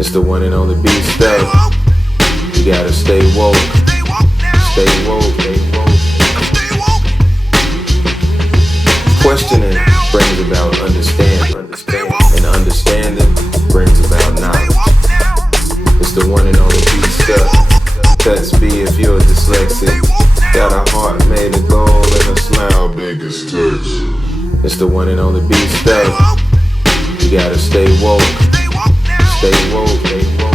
It's the one and only beat stuff. You gotta stay woke. Stay woke, stay woke. Questioning brings about understanding. And understanding brings about knowledge. It's the one and only beat stuff. Cuts B if you're dyslexic. Got a heart made of gold and a smile big as Texas. It's the one and only beat stuff. You gotta stay woke. Stay woke, stay woke.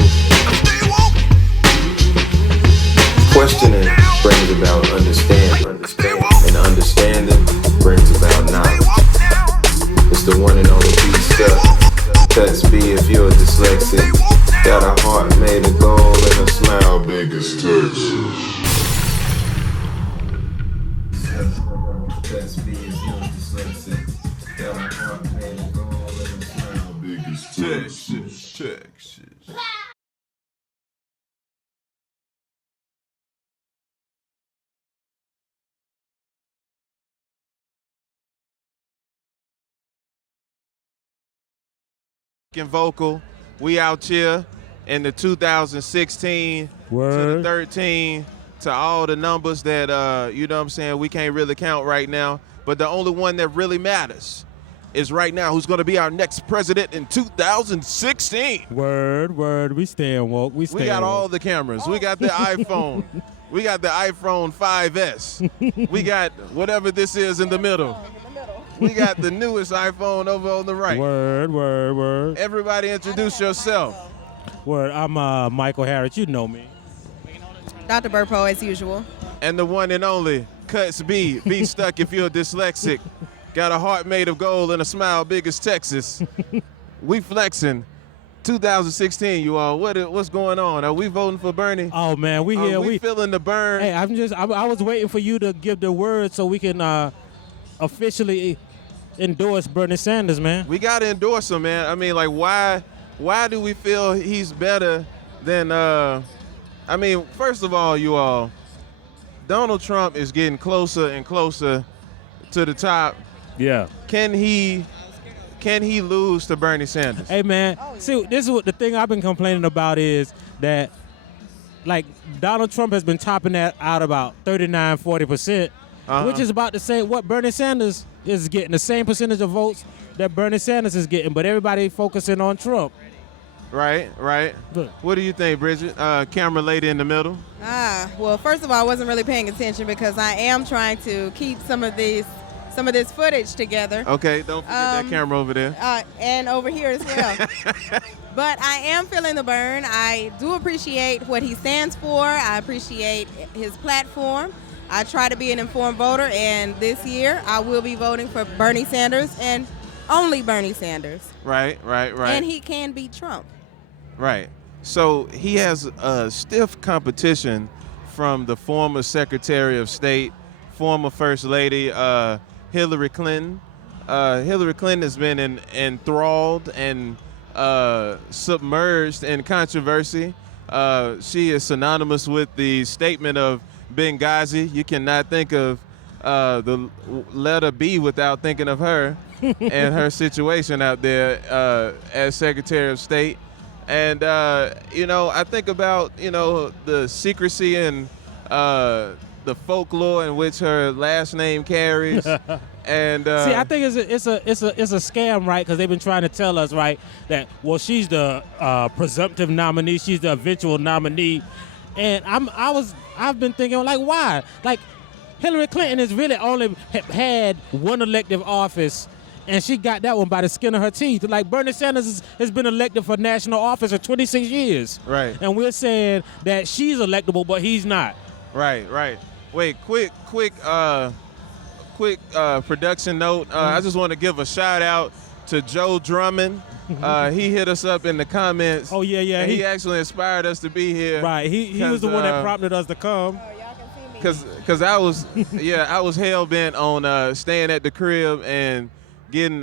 Questioning brings about understanding. And understanding brings about knowledge. It's the one and only beat stuff. Cuts B if you're dyslexic. Got a heart made of gold and a smile big as Texas. Cuts B if you're dyslexic. Got a heart made of gold and a smile big as Texas. Texas. Vocal, we out here in the 2016 Word. to the 13 to all the numbers that you know what I'm saying, we can't really count right now, but the only one that really matters is right now who's going to be our next president in 2016. Word, we staying woke. We got woke. all the cameras. We got the iPhone. We got the iPhone 5S. We got whatever this is in the middle. We got the newest iPhone over on the right. Word. Everybody introduce yourself. Word, I'm Michael Harris. You know me. Dr. Burpo, as usual. And the one and only Cuts B. Be stuck if you're dyslexic. Got a heart made of gold and a smile big as Texas. We flexing. 2016, you all. What's going on? Are we voting for Bernie? Oh man, we here. We feeling the burn. Hey, I was waiting for you to give the word so we can officially endorse Bernie Sanders, man. We gotta endorse him, man. I mean, like, why do we feel he's better than? I mean, first of all, you all, Donald Trump is getting closer and closer to the top. Yeah. Can he lose to Bernie Sanders? Hey man, see, this is what the thing I've been complaining about is that, like, Donald Trump has been topping that out about 39-40%. Which is about the same what Bernie Sanders is getting, the same percentage of votes that Bernie Sanders is getting, but everybody focusing on Trump. Right. Look. What do you think, Bridget? Camera lady in the middle. Well, first of all, I wasn't really paying attention because I am trying to keep some of this footage together. Okay, don't forget that camera over there. And over here as well. But I am feeling the burn. I do appreciate what he stands for. I appreciate his platform. I try to be an informed voter, and this year I will be voting for Bernie Sanders and only Bernie Sanders. Right. And he can beat Trump. Right. So he has a stiff competition from the former Secretary of State, former First Lady, Hillary Clinton. Hillary Clinton has been enthralled and submerged in controversy. She is synonymous with the statement of Benghazi. You cannot think of the letter B without thinking of her and her situation out there as Secretary of State. And, I think about, the secrecy and the folklore in which her last name carries. And see, I think it's a scam, right? Because they've been trying to tell us, right, that she's the presumptive nominee, she's the eventual nominee, and I've been thinking, like, why? Like, Hillary Clinton has really only had one elective office, and she got that one by the skin of her teeth. Like, Bernie Sanders has been elected for national office for 26 years. Right. And we're saying that she's electable, but he's not. Right. Wait, quick production note. I just want to give a shout out to Joe Drummond. He hit us up in the comments. Oh yeah. And he actually inspired us to be here. Right. He was the one that prompted us to come. Oh, y'all can see me. Cause I was hell bent on staying at the crib and getting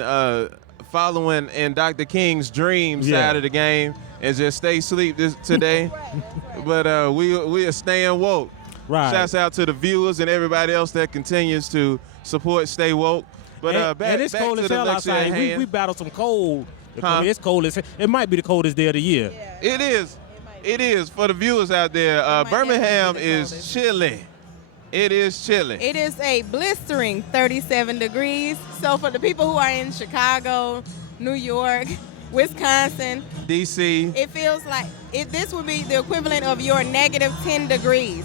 following in Dr. King's dream side of the game and just stay asleep today. Right. But we are staying woke. Right. Shouts out to the viewers and everybody else that continues to support Stay Woke. But and it's back cold to as the hell lecture at outside. hand. We battled some cold Huh? It's cold. It might be the coldest day of the year. It is. It is. For the viewers out there, might Birmingham definitely be the is coldest. chilly. It is chilly. It is a blistering 37 degrees. So for the people who are in Chicago, New York, Wisconsin, DC. it feels like this would be the equivalent of your negative 10 degrees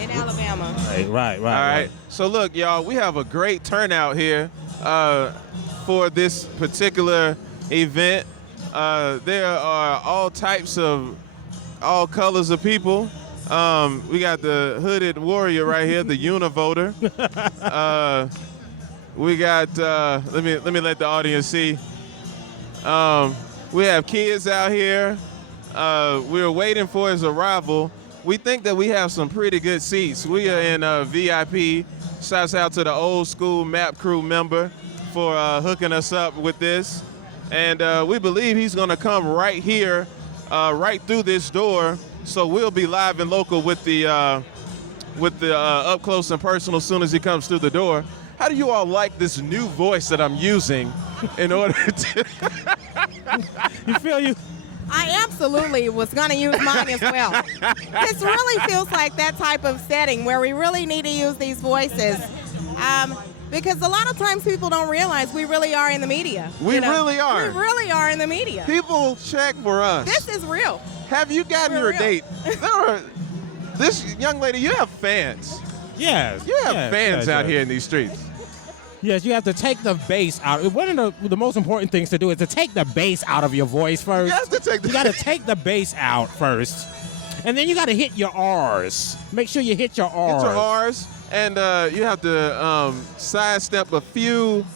in Alabama. Right. All right. So look, y'all, we have a great turnout here for this particular event. There are all types of, all colors of people. We got the hooded warrior right here, the univoter. We got, let me let the audience see. We have kids out here. We're waiting for his arrival. We think that we have some pretty good seats. We are in VIP. Shouts out to the old school map crew member for hooking us up with this. And we believe he's gonna come right here, right through this door. So we'll be live and local with the up close and personal as soon as he comes through the door. How do you all like this new voice that I'm using in order to? You feel you? I absolutely was going to use mine as well. This really feels like that type of setting where we really need to use these voices. Because a lot of times people don't realize we really are in the media. We really are. We really are in the media. People check for us. This is real. Have you gotten For your real. date? This young lady, you have fans. Yes. You have fans out here in these streets. Yes, you have to take the bass out. One of the most important things to do is to take the bass out of your voice first. You have to take the You got to take the bass out first. And then you got to hit your R's. Make sure you hit your R's. Get your R's, and you have to sidestep a few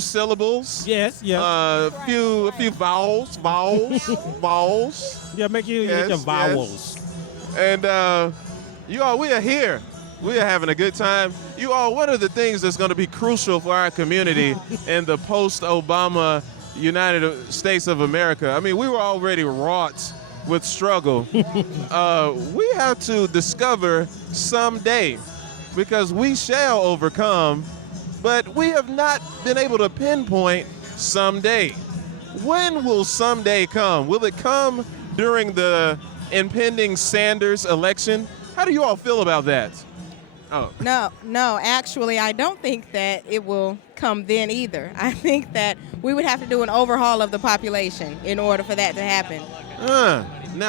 syllables. Yes, yes. A few vowels. Yeah, make sure you hit your yes, vowels. And you all, we are here. We are having a good time. You all, what are the things that's going to be crucial for our community in the post-Obama United States of America? I mean, we were already wrought with struggle. We have to discover someday, because we shall overcome, but we have not been able to pinpoint someday. When will someday come? Will it come during the impending Sanders election? How do you all feel about that? Oh. No, actually, I don't think that it will come then either. I think that we would have to do an overhaul of the population in order for that to happen. Now,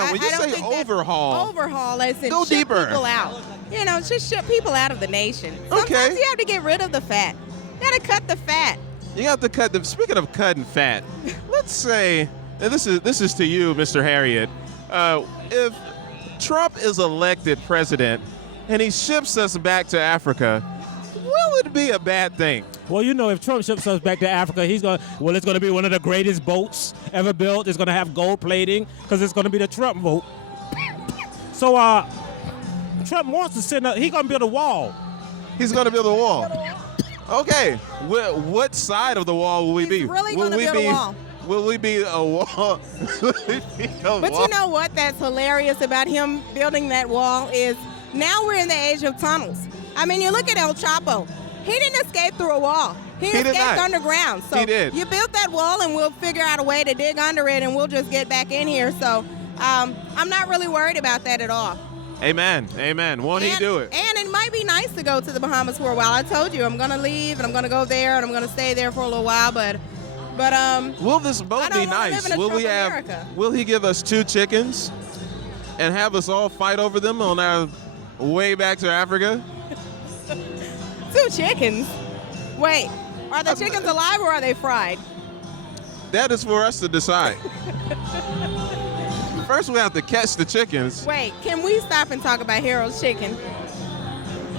when you I don't say think that overhaul as in Go ship deeper. people out. You know, just ship people out of the nation. Sometimes Okay. you have to get rid of the fat. You got to cut the fat. You have to cut the. Speaking of cutting fat, let's say, and this is to you, Mr. Harriet. If Trump is elected president and he ships us back to Africa, will it be a bad thing? Well, you know, if Trump ships us back to Africa, it's going to be one of the greatest boats ever built. It's going to have gold plating because it's going to be the Trump vote. So, Trump wants to he's going to build a wall. He's going to build a wall. Okay. What side of the wall will we be? He's really Will gonna we build a wall. Will we be a wall? Will we be a But wall? you know what that's hilarious about him building that wall is now we're in the age of tunnels. I mean, you look at El Chapo. He didn't escape through a wall. He did escaped not. underground. So He did. you built that wall, and we'll figure out a way to dig under it, and we'll just get back in here. So I'm not really worried about that at all. Amen. Won't he do it? And it might be nice to go to the Bahamas for a while. I told you I'm gonna leave and I'm gonna go there and I'm gonna stay there for a little while. But Will this I boat don't be wanna nice? live in a Will Trump we have? America. Will he give us 2 chickens and have us all fight over them on our way back to Africa? 2 chickens. Wait, are the chickens alive or are they fried? That is for us to decide. First, we have to catch the chickens. Wait, can we stop and talk about Harold's chicken?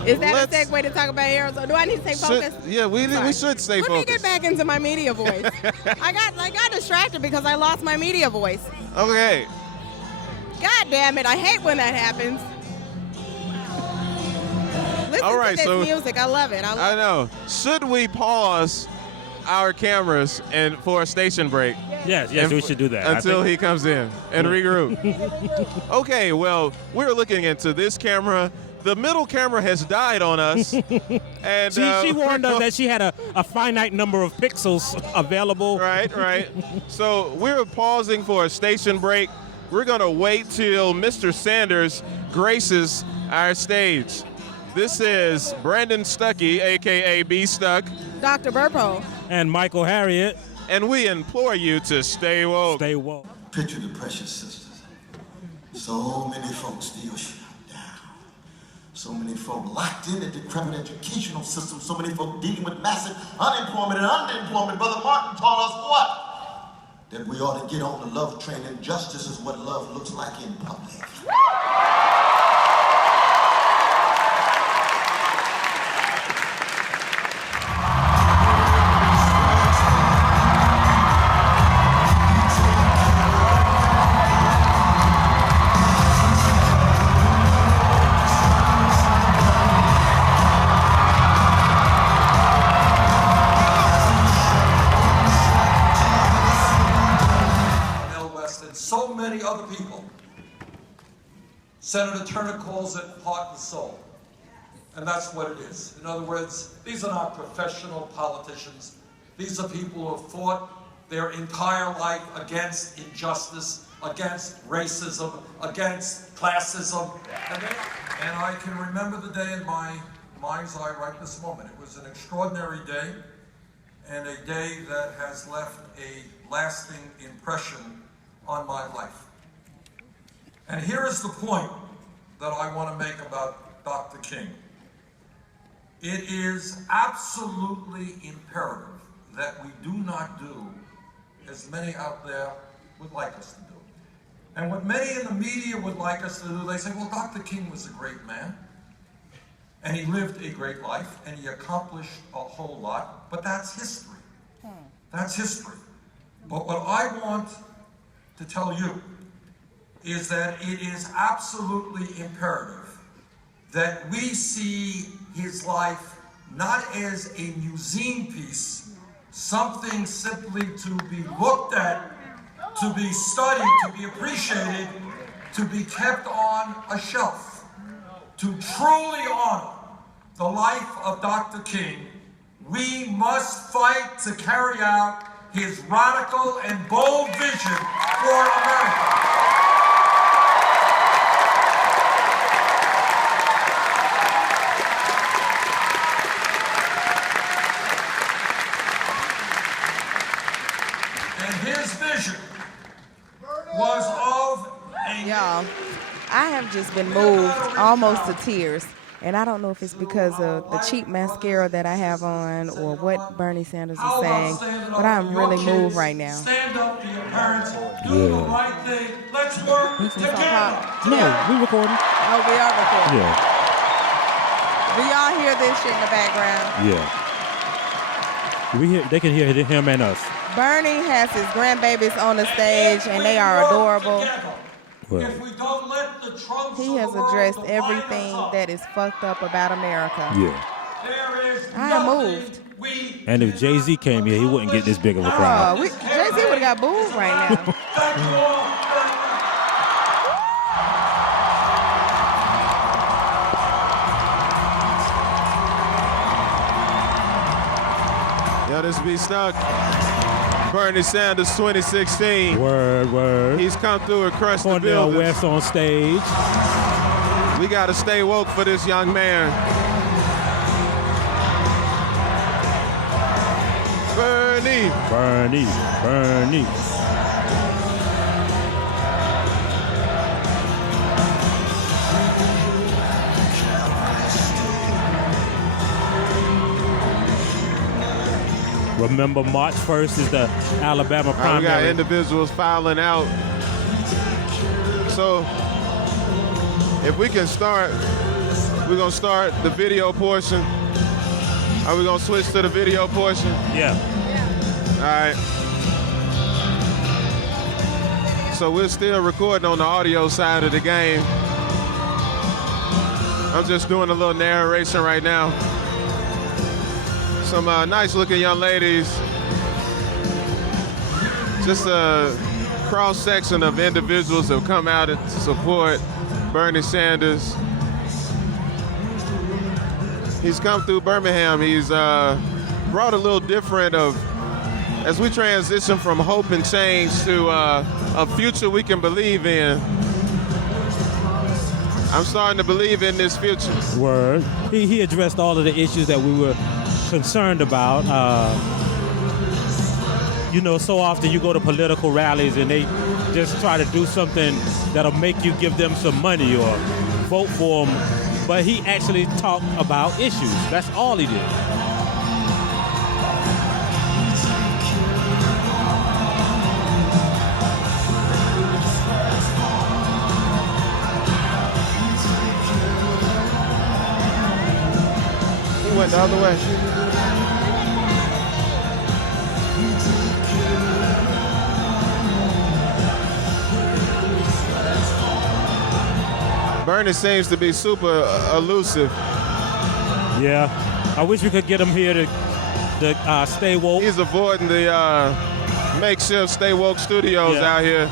Is that Let's- a segue to talk about Harold's? Or do I need to stay focused? We should stay Let me focused. get back into my media voice. I got distracted because I lost my media voice. Okay. God damn it! I hate when that happens. Listen All right, to this so- music. I love it. I know. Should we pause our cameras and for a station break? Yes, And we should do that. until he comes in and regroup. Okay, well, we're looking into this camera the middle camera has died on us. And She warned us that she had a finite number of pixels available. Right. So we're pausing for a station break. We're going to wait till Mr. Sanders graces our stage. This is Brandon Stuckey, a.k.a. B. Stuck. Dr. Burpo. And Michael Harriet. And we implore you to stay woke. Stay woke. Picture the precious sisters. So many folks still shut down. So many folk locked in the decrepit educational system. So many folk dealing with massive unemployment and underemployment. Brother Martin taught us what? That we ought to get on the love train, and justice is what love looks like in public. So many other people. Senator Turner calls it heart and soul. And that's what it is. In other words, these are not professional politicians. These are people who have fought their entire life against injustice, against racism, against classism. And I can remember the day in my mind's eye right this moment. It was an extraordinary day, and a day that has left a lasting impression on my life. And here is the point that I want to make about Dr. King. It is absolutely imperative that we do not do as many out there would like us to do. And what many in the media would like us to do, they say, well, Dr. King was a great man, and he lived a great life, and he accomplished a whole lot, but that's history. That's history. But what I want to tell you is that it is absolutely imperative that we see his life not as a museum piece, something simply to be looked at, to be studied, to be appreciated, to be kept on a shelf. To truly honor the life of Dr. King, we must fight to carry out his radical and bold vision for America. And his vision was of a... Y'all, I have just been moved almost to tears. And I don't know if it's because of the cheap mascara that I have on or what Bernie Sanders is saying, but I'm really moved right now. Stand up to your parents, do the right thing, let's work together. No, we recording. Oh, we are recording. Yeah. Do y'all hear this shit in the background? Yeah. They can hear him and us. Bernie has his grandbabies on the stage, and they are adorable. Well, If we don't let the Trumps He has of the world addressed divide everything us up, that is fucked up about America. yeah. there is I am nothing moved. we And if Jay-Z came here, he wouldn't get this big of a crowd. Jay-Z would have got booed right now. Thank you all very much. Yo, this be Stuck. Bernie Sanders 2016. Word. He's come through and crushed the Cornell building. West on stage. We got to stay woke for this young man. Bernie. Bernie. Remember, March 1st is the Alabama All right, we got primary. individuals filing out. So, if we can start, we're going to start the video portion. Are we going to switch to the video portion? Yeah. All right. So we're still recording on the audio side of the game. I'm just doing a little narration right now. Some nice looking young ladies. Just a cross section of individuals that have come out to support Bernie Sanders. He's come through Birmingham. He's brought a little different of, as we transition from hope and change to a future we can believe in. I'm starting to believe in this future. Word. He addressed all of the issues that we were concerned about. You know, so often you go to political rallies and they just try to do something that'll make you give them some money or vote for them. But he actually talked about issues. That's all he did. He went the other way. Bernie seems to be super elusive. Yeah. I wish we could get him here to stay woke. He's avoiding the makeshift Stay Woke studios out here.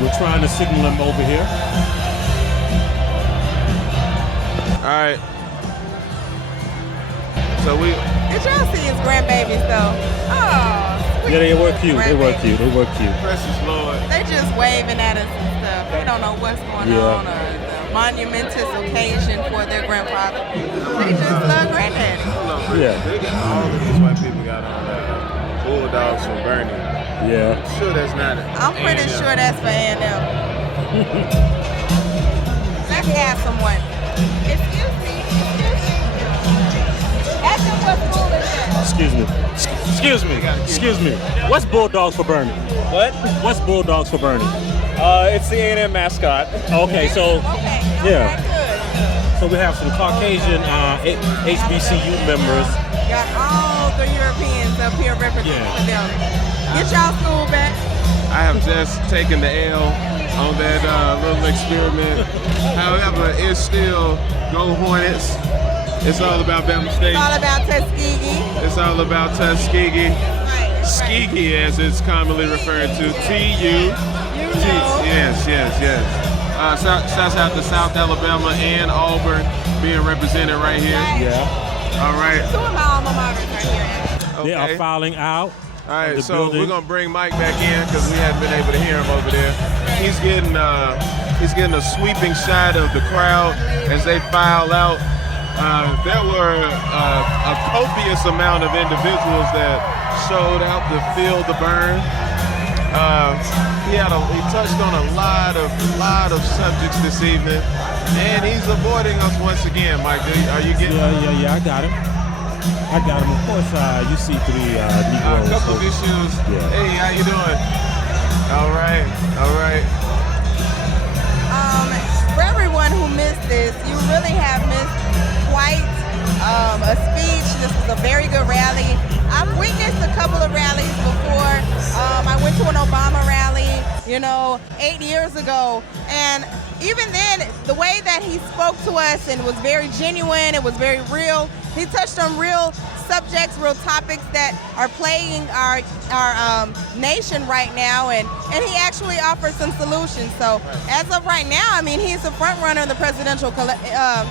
We're trying to signal him over here. All right. So we. Did y'all see his grandbabies though? Oh, sweet. Yeah, they were cute. They were cute. They were cute. Precious Lord. They just waving at us and stuff. They don't know what's going on or the monumentous occasion for their grandfather. They just love granddaddy. Yeah. They got all of these white people got on bulldogs from Bernie. Yeah. I'm sure that's not it. I'm pretty sure that's for A&M. Let's ask someone. Excuse me. Ask them what school is that. Excuse me. What's Bulldogs for Bernie? What? What's Bulldogs for Bernie? It's the A&M mascot. Okay, so Okay. Yeah. Good. so we have some Caucasian HBCU members. Got all the Europeans up here representing for them. Get y'all school back. I have just taken the L on that little experiment. However, it's still go Hornets. It's all about Bama State. It's all about Tuskegee. It's all about Tuskegee. Right. Skegee, as it's commonly referred to. TU. You know. Yes. Shouts out to South Alabama and Auburn being represented right here. Right. Yeah. All right. Two of my alma maters right here. Okay. They are filing out. All right, the so building. we're gonna bring Mike back in because we haven't been able to hear him over there. He's getting a sweeping shot of the crowd as they file out. There were a copious amount of individuals that showed out to feel the burn. He touched on a lot of subjects this evening, and he's avoiding us once again. Mike, are you getting? Yeah. I got him. Of course, you see three A Negroes. couple of issues. Yeah. Hey, how you doing? All right. For everyone who missed this, you really have missed quite a speech. This was a very good rally. I've witnessed a couple of rallies before. I went to an Obama rally, 8 years ago. And even then, the way that he spoke to us and was very genuine, it was very real. He touched on real subjects, real topics that are plaguing our nation right now, and he actually offered some solutions. So as of right now, I mean, he's the front runner in the presidential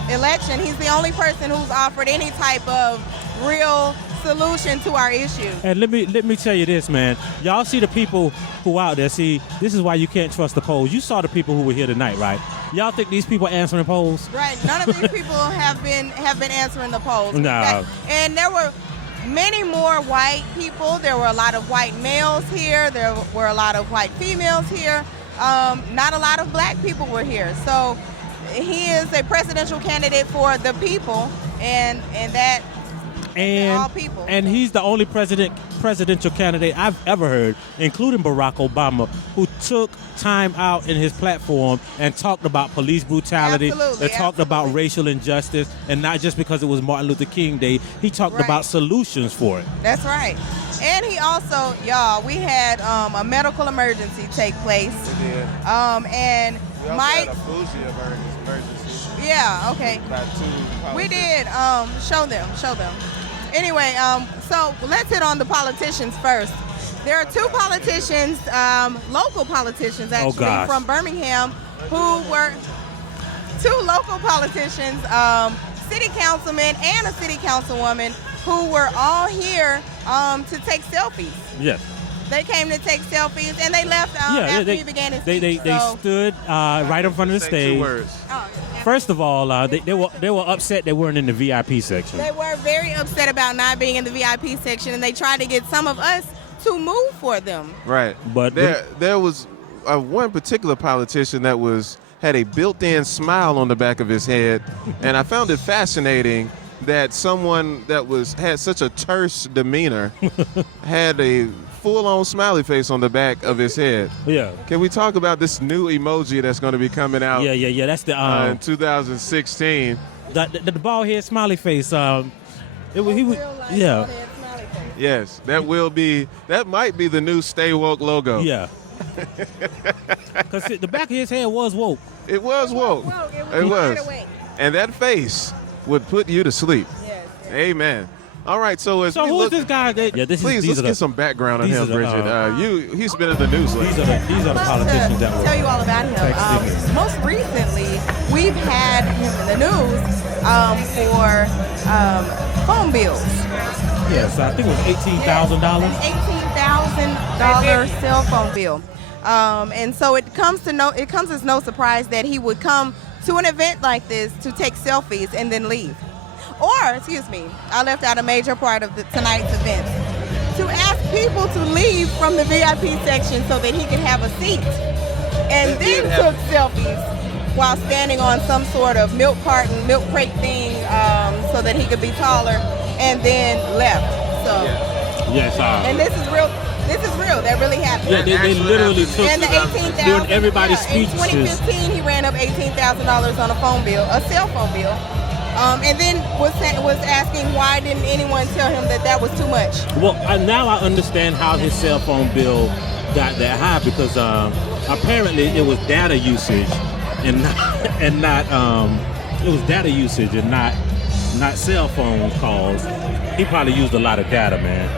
election. He's the only person who's offered any type of real solution to our issues. And let me tell you this, man. Y'all see the people who out there. See, this is why you can't trust the polls. You saw the people who were here tonight, right? Y'all think these people answering polls? Right. None of these people have been answering the polls. No. And there were many more white people. There were a lot of white males here. There were a lot of white females here. Not a lot of black people were here. So he is a presidential candidate for the people, and that. All people. And he's the only presidential candidate I've ever heard, including Barack Obama, who took time out in his platform and talked about police brutality, Absolutely, talked about racial injustice, and not just because it was Martin Luther King Day. He talked about solutions for it. That's right. And he also, we had a medical emergency take place. We did. And We also Mike. had a Fuji emergency. Yeah. Okay. About two. We did. Show them. Anyway, so let's hit on the politicians first. There are two politicians, local politicians actually, gosh. from Birmingham, who were two local politicians, city councilman and a city councilwoman, who were all here to take selfies. Yes. They came to take selfies, and they left after he began his speech. They stood right in front of the Say stage. 2 words. First of all, they were upset they weren't in the VIP section. They were very upset about not being in the VIP section, and they tried to get some of us to move for them. Right. But there was one particular politician that had a built-in smile on the back of his head, and I found it fascinating that someone that had such a terse demeanor had a full-on smiley face on the back of his head. Yeah. Can we talk about this new emoji that's going to be coming out? Yeah. That's the in 2016. the bald head smiley face. He was yeah. Yes, that might be the new Stay Woke logo. Yeah. Because the back of his head was woke. It was woke. It was. And that face would put you to sleep. Yes. Amen. All right, so who's this guy? Please get some background on him, Bridget. He's been in the news lately. These are the politicians that were. Tell you all about him. Most recently, we've had him in the news for phone bills. Yes, I think it was $18,000. $18,000 cell phone bill. And so it comes as no surprise that he would come to an event like this to take selfies and then leave. Or, excuse me, I left out a major part of tonight's event. To ask people to leave from the VIP section so that he could have a seat. And then took selfies while standing on some sort of milk crate thing so that he could be taller, and then left. So. Yes. And this is real. That really happened. Yeah, they literally took and the $18,000 during everybody's speeches. In 2015, he ran up $18,000 on a cell phone bill. And then was asking why didn't anyone tell him that was too much. Well, now I understand how his cell phone bill got that high, because apparently it was data usage and not cell phone calls. He probably used a lot of data, man.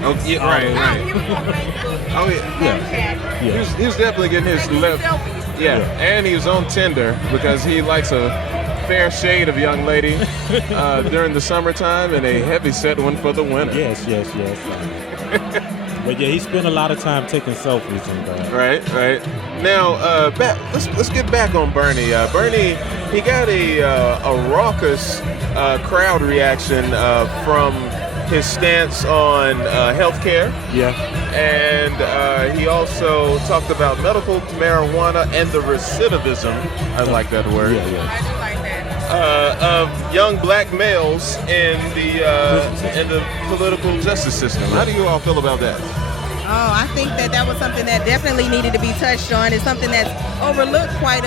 Oh, yeah, right. Oh, yeah. He was definitely getting his left. Yeah, and he was on Tinder because he likes a fair shade of young lady during the summertime, and a heavy set one for the winter. Yes. But yeah, he spent a lot of time taking selfies and Right. Now, let's get back on Bernie. Bernie, he got a raucous crowd reaction from his stance on healthcare. Yeah. And he also talked about medical marijuana and the recidivism. I like that word. I do like that. Of young black males in the political justice system. How do you all feel about that? Oh, I think that was something that definitely needed to be touched on. It's something that's overlooked quite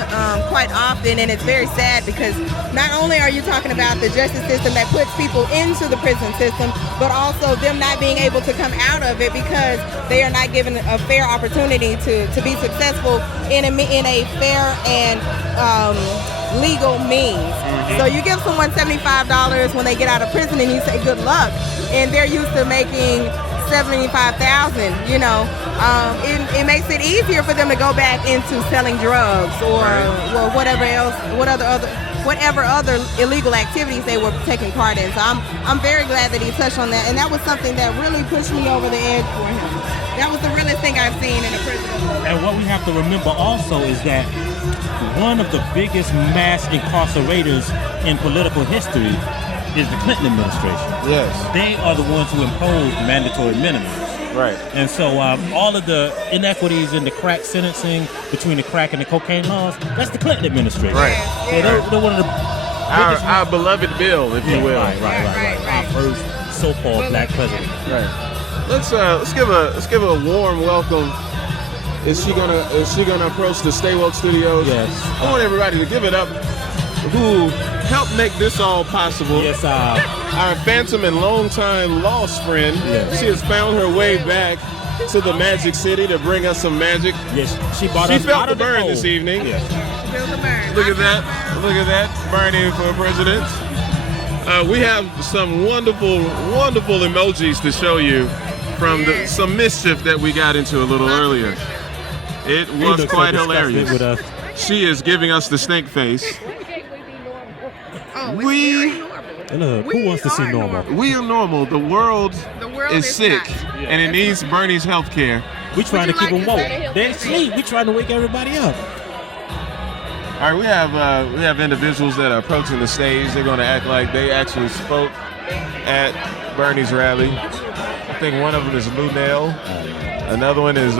often, and it's very sad because not only are you talking about the justice system that puts people into the prison system, but also them not being able to come out of it because they are not given a fair opportunity to be successful in a fair and legal means. Mm-hmm. So you give someone $75 when they get out of prison and you say good luck, and they're used to making $75,000, it makes it easier for them to go back into selling drugs or whatever other illegal activities they were taking part in. So I'm very glad that he touched on that, and that was something that really pushed me over the edge for him. That was the realest thing I've seen in a prison. And what we have to remember also is that one of the biggest mass incarcerators in political history is the Clinton administration. Yes. They are the ones who imposed mandatory minimums. Right. And so all of the inequities in the crack sentencing between the crack and the cocaine laws, that's the Clinton administration. Right. Yeah, they're one of the our beloved Bill, if you will. Right. Our first so-called black president. Right. Let's give a warm welcome. Is she gonna approach the Stay Woke Studios? Yes. I want everybody to give it up who helped make this all possible. Yes, our phantom and longtime lost friend. Yes. She has found her way back to the Magic City to bring us some magic. Yes, she felt the burn this evening. Yes. Look at that, Bernie for president. We have some wonderful emojis to show you from some mischief that we got into a little earlier. It was quite hilarious. With us. She is giving us the stink face. We Look, who wants to see normal? We are normal. The world is sick, not. and it needs Bernie's health care. We trying to keep them woke. say They sleep. We trying to wake everybody up. All right, we have individuals that are approaching the stage. They're going to act like they actually spoke at Bernie's rally. I think one of them is Lou Nail. Another one is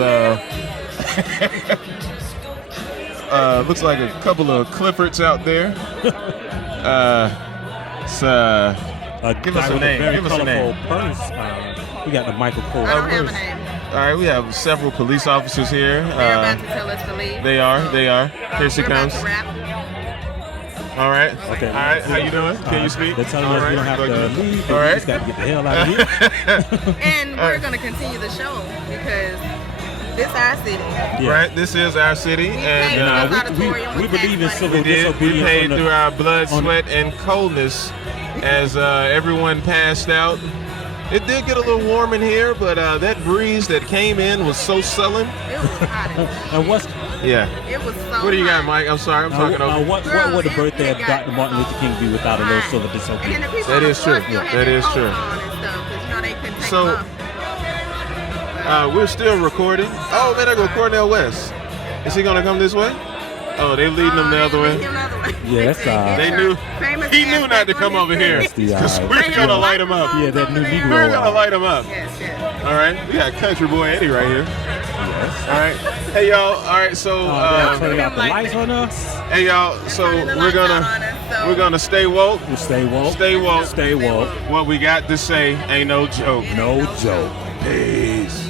looks like a couple of Cliffords out there. Give us a name. Give us a name. We got the Michael Cole. I don't have a name. All right, we have several police officers here. They're about to tell us to leave. They are. Here she We're comes. about to wrap. All right. Okay. All right. How you doing? Can you speak? They're telling us we don't have to leave. All We right. just got to get the hell out of here. And we're going to continue the show because this is our city. Yeah. Right. This is our city, paid and for this auditorium we with believe in tax civil we did. We disobedience. paid on the- through our blood, on- sweat, and coldness as everyone passed out. It did get a little warm in here, but that breeze that came in was so sullen. It was hot. And what's Yeah. It was so What do you got, hot. Mike? I'm sorry. I'm talking over. what Girl, would the it- birthday it of got Dr. Martin Luther King be without a little civil And then disobedience? the people That on the is floor true. still had That their is coats true. on and stuff, 'cause, they couldn't take So- them off. We're still recording. Oh man, I go Cornell West. Is he gonna come this way? Oh, they leading them the other way. Yeah, that's They knew. He knew not to come over here. That's the, 'Cause we're gonna light him up. Yeah, that new Negro. We're gonna light him up. Yes, yes. All right, we got Country Boy Eddie right here. Yes. All right, hey y'all. All right, so They're turning out the lights on us. hey y'all. So Turning the we're lights gonna out on us, so- we're gonna stay woke. We'll stay woke. Stay woke. Stay woke. What we got to say ain't no joke. No joke. Peace.